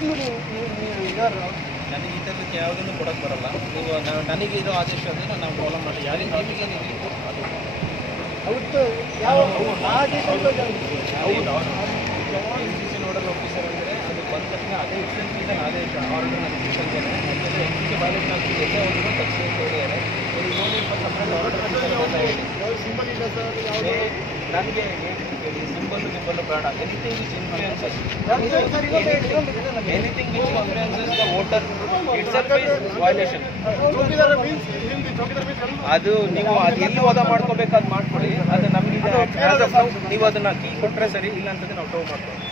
ನೀವು ನೀವು- ಇದಾರ ನನಗೆ ಈ ಥರದಕ್ಕೆ ಯಾವುದನ್ನು ಕೊಡಕ್ಕೆ ಬರಲ್ಲ. ನೀವು ನಾನು ನನಗೆ ಇರೋ ಆದೇಶ ನಾವು ಫಾಲೋ ಮಾಡಿ. ಯಾರಿಗೆ ನಿಮಗೆ ಏನಿದೆ ಅದು. ಅವತ್ತು ಯಾವ ಆದೇಶ ನೋಡಲ್ ಆಫೀಸರ್ ಅಂದರೆ ಅದು ಬಂದ ತಕ್ಷಣ ಅದೇ ಆದೇಶ order N C C violation ಆಗ್ತಿದೆ ಒಂದು ತಕ್ಷಣ ಹೇಳಿದ್ದಾರೆ ಸಪ್ರೇಟ್ ಆರ್ಡರ್ ಅಂತ ಹೇಳಿ ಸಿಂಬಲ್ ಇಲ್ಲ ಸರ್ ಏ, ನನಗೆ ಸಿಂಪಲ್ ಸಿಂಪಲ್ ಬೇಡ. Anything is influences. Anything which influences the voter it's is violation ಅದು ನೀವು ಅದು ಎಲ್ಲಿ ವಾದ ಮಾಡ್ಕೋಬೇಕು ಅದು ಮಾಡ್ಕೊಳ್ಳಿ. ಅದು ನಮಗೆ ನೀವು ಅದನ್ನ ಕೀ ಕೊಟ್ಟರೆ ಸರಿ ಇಲ್ಲ ಅಂತಂದ್ರೆ ನಾವು ಟೋ ಮಾಡ್ಕೊಳ್ಳಿ.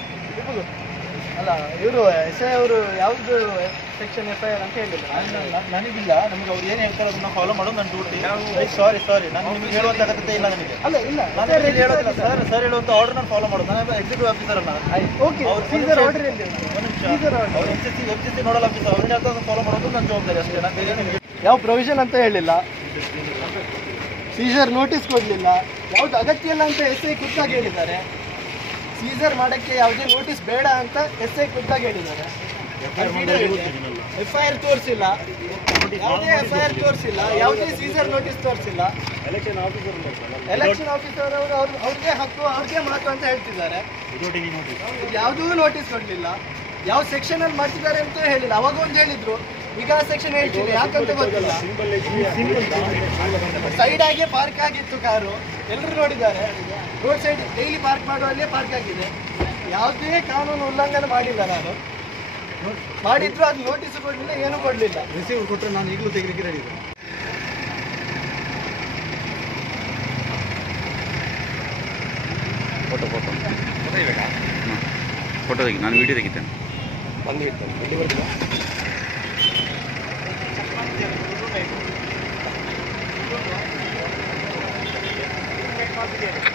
ಅಲ್ಲ ಇವರು ಎಸ್ ಐ ಅವರು ಯಾವ್ದು ಸೆಕ್ಷನ್ ಎಫ್ ಐ ಆರ್ ಅಂತ ಹೇಳಿಲ್ಲ ನನಗಿಲ್ಲ. ನಮ್ಗೆ ಅವ್ರು ಏನು ಹೇಳ್ತಾರೆ ಅದನ್ನ ಫಾಲೋ ಮಾಡೋದು ನಾನು ಡ್ಯೂಟಿ ಸಾರಿ ಸಾರಿ ನಾನು ನಿಮ್ಗೆ ಹೇಳುವಂತ ಅಗತ್ಯತೆ ಇಲ್ಲ ನನಗೆ. ಅಲ್ಲ ಇಲ್ಲ. ನಾನು ಹೇಳೋದಿಲ್ಲ ಸರ್ ಸರ್ ಹೇಳುವಂತ ಆರ್ಡರ್ ನಾನು ಫಾಲೋ ಮಾಡೋದು. ನಾನು ಎಕ್ಸಿಕ್ಯೂಟಿವ್ ಆಫೀಸರ್ ಅಲ್ಲ. ಓಕೆ ಅವ್ರು ಸೀಸರ್ ಆರ್ಡರ್ ಎಲ್ಲಿ. ಅವ್ರು M C C M C nodal officer ಅವ್ರನ್ನ ಹೇಳ್ತಾ ಫಾಲೋ ಮಾಡೋದು ನನ್ನ ಜವಾಬ್ದಾರಿ ಅಷ್ಟೇ. ನಾನು ಬೇರೆ ನಿಮಗೆ ಯಾವ ಪ್ರೊವಿಷನ್ ಅಂತ ಹೇಳಿಲ್ಲ. ಸೀಸರ್ ನೋಟಿಸ್ ಕೊಡಲಿಲ್ಲ. ಯಾವ್ದು ಅಗತ್ಯ ಇಲ್ಲ ಅಂತ ಎಸ್ ಐ ಖುದ್ದಾಗಿ ಹೇಳಿದ್ದಾರೆ. ಸೀಸರ್ ಮಾಡಕ್ಕೆ ಯಾವುದೇ ನೋಟಿಸ್ ಬೇಡ ಅಂತ ಎಸ್ ಐ ಖುದ್ದಾಗಿ ಹೇಳಿದ್ದಾರೆ ಎಫ್ ಐ ಆರ್ ತೋರಿಸಿಲ್ಲ. ಯಾವುದೇ ಎಫ್ ಐ ಆರ್ ತೋರಿಸಿಲ್ಲ. ಯಾವುದೇ ಸೀಸರ್ ನೋಟಿಸ್ ತೋರಿಸಿಲ್ಲ. ಎಲೆಕ್ಷನ್ ಆಫೀಸರ್ ಎಲೆಕ್ಷನ್ ಆಫೀಸರ್ ಅವರು ಅವ್ರು ಅವ್ರಿಗೆ ಹಕ್ಕು ಅವ್ರಿಗೆ ಮಾತು ಅಂತ ಹೇಳ್ತಿದ್ದಾರೆ. ಯಾವುದೂ ನೋಟಿಸ್ ಕೊಡಲಿಲ್ಲ. ಯಾವ ಸೆಕ್ಷನ್ ಅಲ್ಲಿ ಮಾಡ್ತಿದ್ದಾರೆ ಅಂತ ಹೇಳಿಲ್ಲ. ಅವಾಗ ಒಂದು ಹೇಳಿದ್ರು. ಈಗ ಸೆಕ್ಷನ್ ಹೇಳ್ತೀನಿ ಯಾಕಂತ ಗೊತ್ತಿಲ್ಲ. ಸೈಡ್ ಆಗಿ ಪಾರ್ಕ್ ಆಗಿತ್ತು ಕಾರು. ಎಲ್ಲರೂ ನೋಡಿದ್ದಾರೆ. ರೋಡ್ ಸೈಡ್ ಡೈಲಿ ಪಾರ್ಕ್ ಮಾಡುವಲ್ಲೇ ಪಾರ್ಕ್ ಆಗಿದೆ. ಯಾವುದೇ ಕಾನೂನು ಉಲ್ಲಂಘನೆ ಮಾಡಿಲ್ಲ ನಾನು. ಮಾಡಿದ್ರು ಅದು ನೋಟಿಸ್ ಕೊಡಲಿಲ್ಲ ಏನೂ ಕೊಡಲಿಲ್ಲ. ರಿಸೀವ್ ಕೊಟ್ಟರೆ ನಾನು ಈಗಲೂ ತೆಗಿಲಿಕ್ಕೆ ರೆಡಿ ಇದೆ ಫೋಟೋ ಫೋಟೋ ಫೋಟೋ ತೆಗಿ ನಾನು ವಿಡಿಯೋ ತೆಗಿತೇನೆ. Hadi gelin.